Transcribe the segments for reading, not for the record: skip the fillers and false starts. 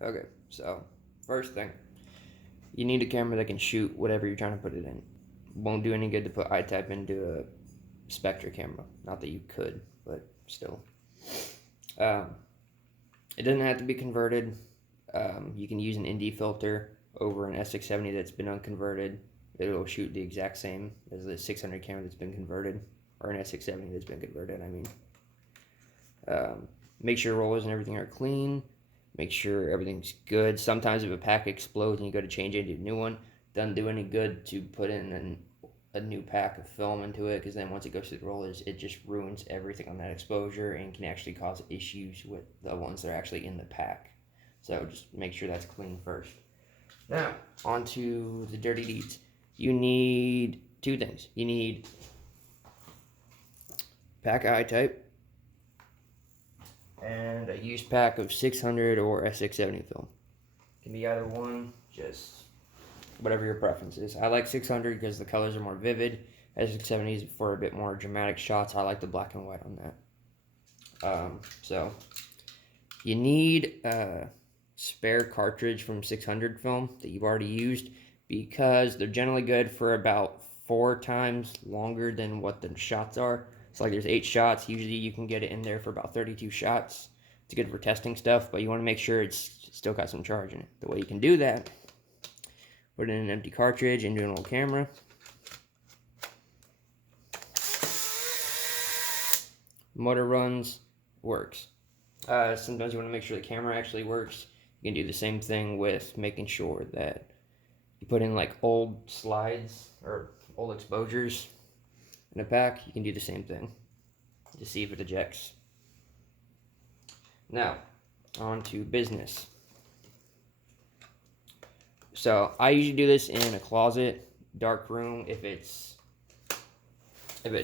Okay, so first thing, you need a camera that can shoot whatever you're trying to put it in. Won't do any good to put iType into a Spectra camera. Not that you could, but still. Um, it doesn't have to be converted. You can use an ND filter over an Sx-70 that's been unconverted. It'll shoot the exact same as the 600 camera that's been converted, or an Sx-70 that's been converted. Make sure rollers and everything are clean. Make sure everything's good. Sometimes if a pack explodes and you go to change it into a new one, doesn't do any good to put in a new pack of film into it, because then once it goes through the rollers, it just ruins everything on that exposure and can actually cause issues with the ones that are actually in the pack. So just make sure that's clean first. Now, on to the dirty deeds. You need two things. You need pack of iType and a used pack of 600 or Sx-70 film. Can be either one, just whatever your preference is. I like 600 because the colors are more vivid. Sx-70 is for a bit more dramatic shots. I like the black and white on that. So you need a spare cartridge from 600 film that you've already used, because they're generally good for about 4 times longer than what the shots are. So like there's 8 shots. Usually you can get it in there for about 32 shots. It's good for testing stuff, but you want to make sure it's still got some charge in it. The way you can do that, put in an empty cartridge into an old camera. Motor runs, works. Sometimes you want to make sure the camera actually works. You can do the same thing with making sure that you put in like old slides or old exposures in a pack. You can do the same thing to see if it ejects. Now, on to business. So I usually do this in a closet, dark room. If it's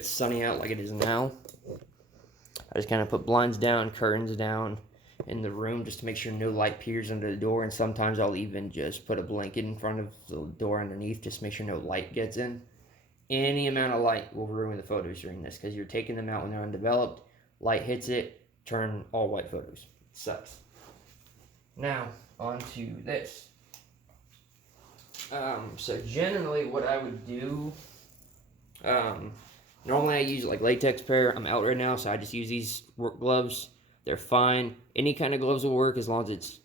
sunny out like it is now, I just kind of put blinds down, curtains down in the room just to make sure no light peers under the door. And sometimes I'll even just put a blanket in front of the door underneath just to make sure no light gets in. Any amount of light will ruin the photos during this, because you're taking them out when they're undeveloped. Light hits it, turn all white photos. It sucks. Now, on to this. So generally what I would do, normally I use like latex pair. I'm out right now, so I just use these work gloves. They're fine. Any kind of gloves will work as long as it's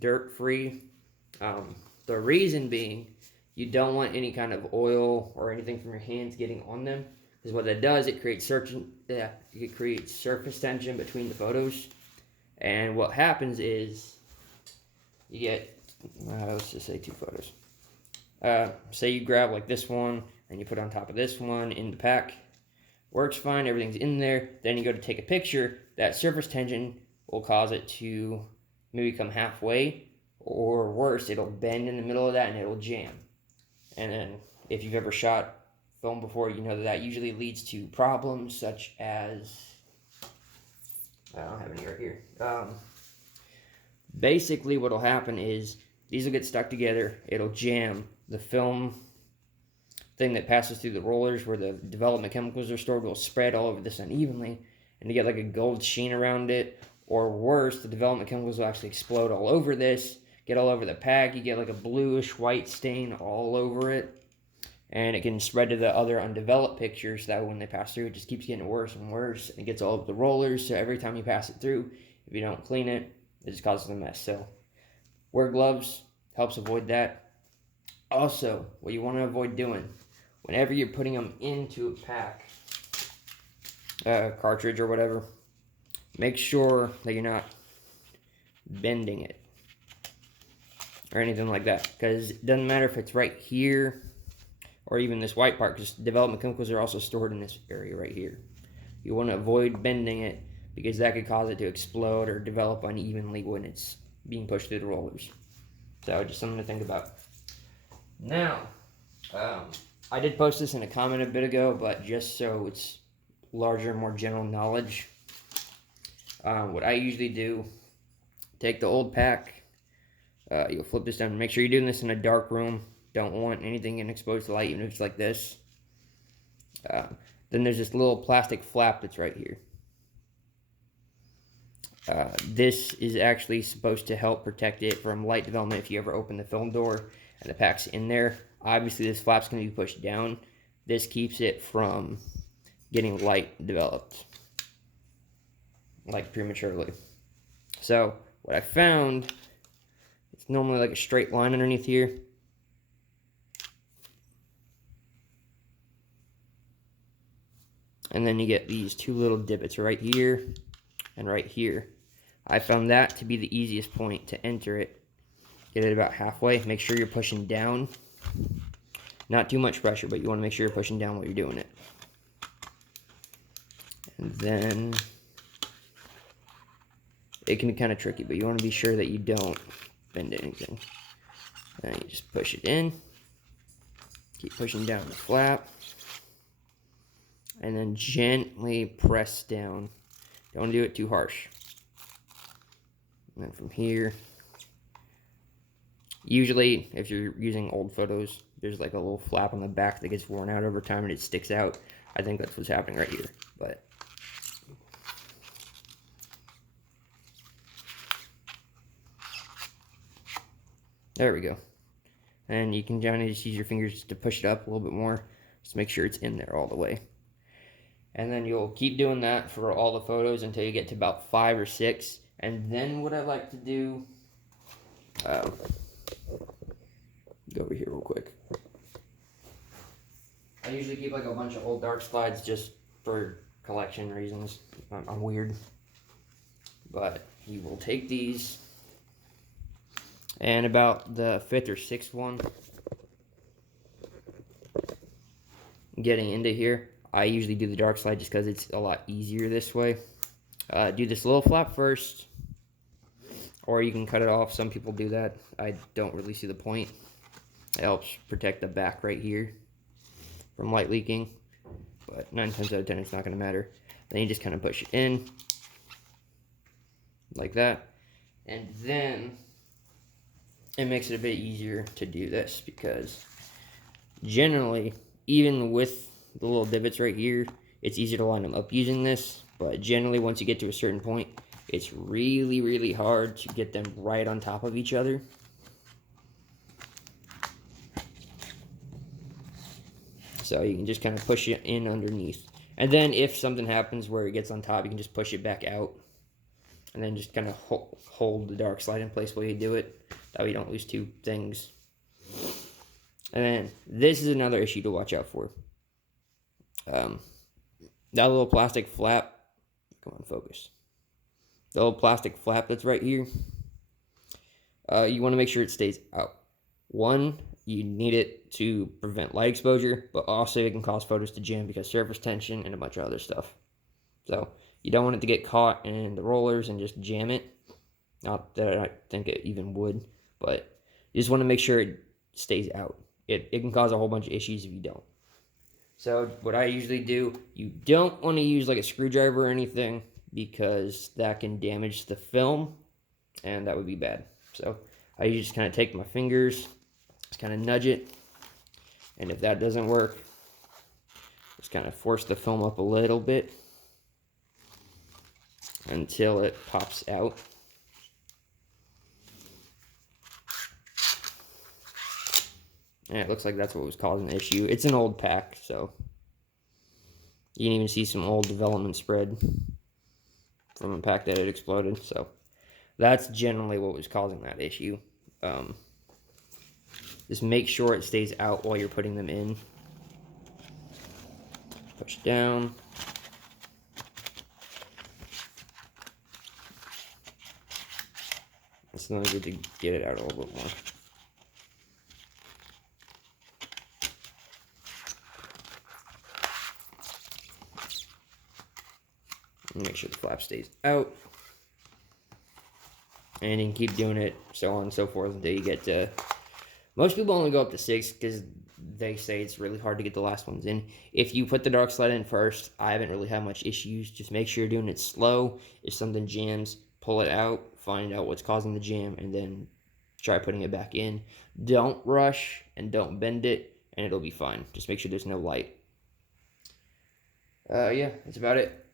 dirt free. The reason being, you don't want any kind of oil or anything from your hands getting on them, because what that does, it creates surface tension between the photos. And what happens is you get, let's just say 2 photos. Say you grab like this one and you put on top of this one in the pack. Works fine, everything's in there. Then you go to take a picture. That surface tension will cause it to maybe come halfway, or worse, it'll bend in the middle of that and it'll jam. And then if you've ever shot film before, you know that usually leads to problems such as, I don't have any right here. Basically what will happen is these will get stuck together, it'll jam. The film thing that passes through the rollers where the development chemicals are stored will spread all over this unevenly, and you get like a gold sheen around it. Or worse, the development chemicals will actually explode all over this, get all over the pack. You get like a bluish white stain all over it, and it can spread to the other undeveloped pictures. That when they pass through, it just keeps getting worse and worse. It gets all over the rollers, so every time you pass it through, if you don't clean it, it just causes a mess. So wear gloves, helps avoid that. Also, what you want to avoid doing, whenever you're putting them into a pack, cartridge or whatever, make sure that you're not bending it or anything like that, because it doesn't matter if it's right here or even this white part, because development chemicals are also stored in this area right here. You want to avoid bending it, because that could cause it to explode or develop unevenly when it's being pushed through the rollers. So just something to think about. Now, I did post this in a comment a bit ago, but just so it's larger, more general knowledge, what I usually do, take the old pack, you'll flip this down. Make sure you're doing this in a dark room. Don't want anything in exposed light, even if it's like this. Then there's this little plastic flap that's right here. This is actually supposed to help protect it from light development if you ever open the film door and the pack's in there. Obviously, this flap's going to be pushed down. This keeps it from getting light developed, like prematurely. So, what I found, it's normally like a straight line underneath here. And then you get these two little divots right here and right here. I found that to be the easiest point to enter it. Get it about halfway. Make sure you're pushing down. Not too much pressure, but you want to make sure you're pushing down while you're doing it. And then it can be kind of tricky, but you want to be sure that you don't bend anything. And you just push it in. Keep pushing down the flap. And then gently press down. Don't do it too harsh. And then from here, usually if you're using old photos, there's like a little flap on the back that gets worn out over time and it sticks out. I think that's what's happening right here. But there we go. And you can kind of just use your fingers to push it up a little bit more. Just make sure it's in there all the way. And then you'll keep doing that for all the photos until you get to about 5 or 6. And then what I like to do, go over here real quick. I usually keep like a bunch of old dark slides just for collection reasons. I'm weird. But you will take these, and about the 5th or 6th one, getting into here, I usually do the dark slide just because it's a lot easier this way. Do this little flap first, or you can cut it off. Some people do that. I don't really see the point. It helps protect the back right here from light leaking, but 9 times out of 10 it's not going to matter. Then you just kind of push it in like that, and then it makes it a bit easier to do this because generally, even with the little divots right here, it's easy to line them up using this, but generally once you get to a certain point, it's really, really hard to get them right on top of each other. So you can just kind of push it in underneath. And then if something happens where it gets on top, you can just push it back out. And then just kind of hold the dark slide in place while you do it. That way you don't lose two things. And then this is another issue to watch out for. That little plastic flap, come on, focus. The little plastic flap that's right here, you want to make sure it stays out. One, you need it to prevent light exposure, but also it can cause photos to jam because surface tension and a bunch of other stuff. So you don't want it to get caught in the rollers and just jam it. Not that I think it even would, but you just want to make sure it stays out. It can cause a whole bunch of issues if you don't. So what I usually do, you don't want to use like a screwdriver or anything because that can damage the film and that would be bad. So I just kind of take my fingers, just kind of nudge it, and if that doesn't work, just kind of force the film up a little bit until it pops out. And it looks like that's what was causing the issue. It's an old pack, so you can even see some old development spread from a pack that had exploded. So that's generally what was causing that issue. Just make sure it stays out while you're putting them in. Push down. It's not good to get it out a little bit more. Make sure the flap stays out. And you can keep doing it, so on and so forth, until you get to... Most people only go up to 6 because they say it's really hard to get the last ones in. If you put the dark slide in first, I haven't really had much issues. Just make sure you're doing it slow. If something jams, pull it out, find out what's causing the jam, and then try putting it back in. Don't rush and don't bend it, and it'll be fine. Just make sure there's no light. Yeah, that's about it.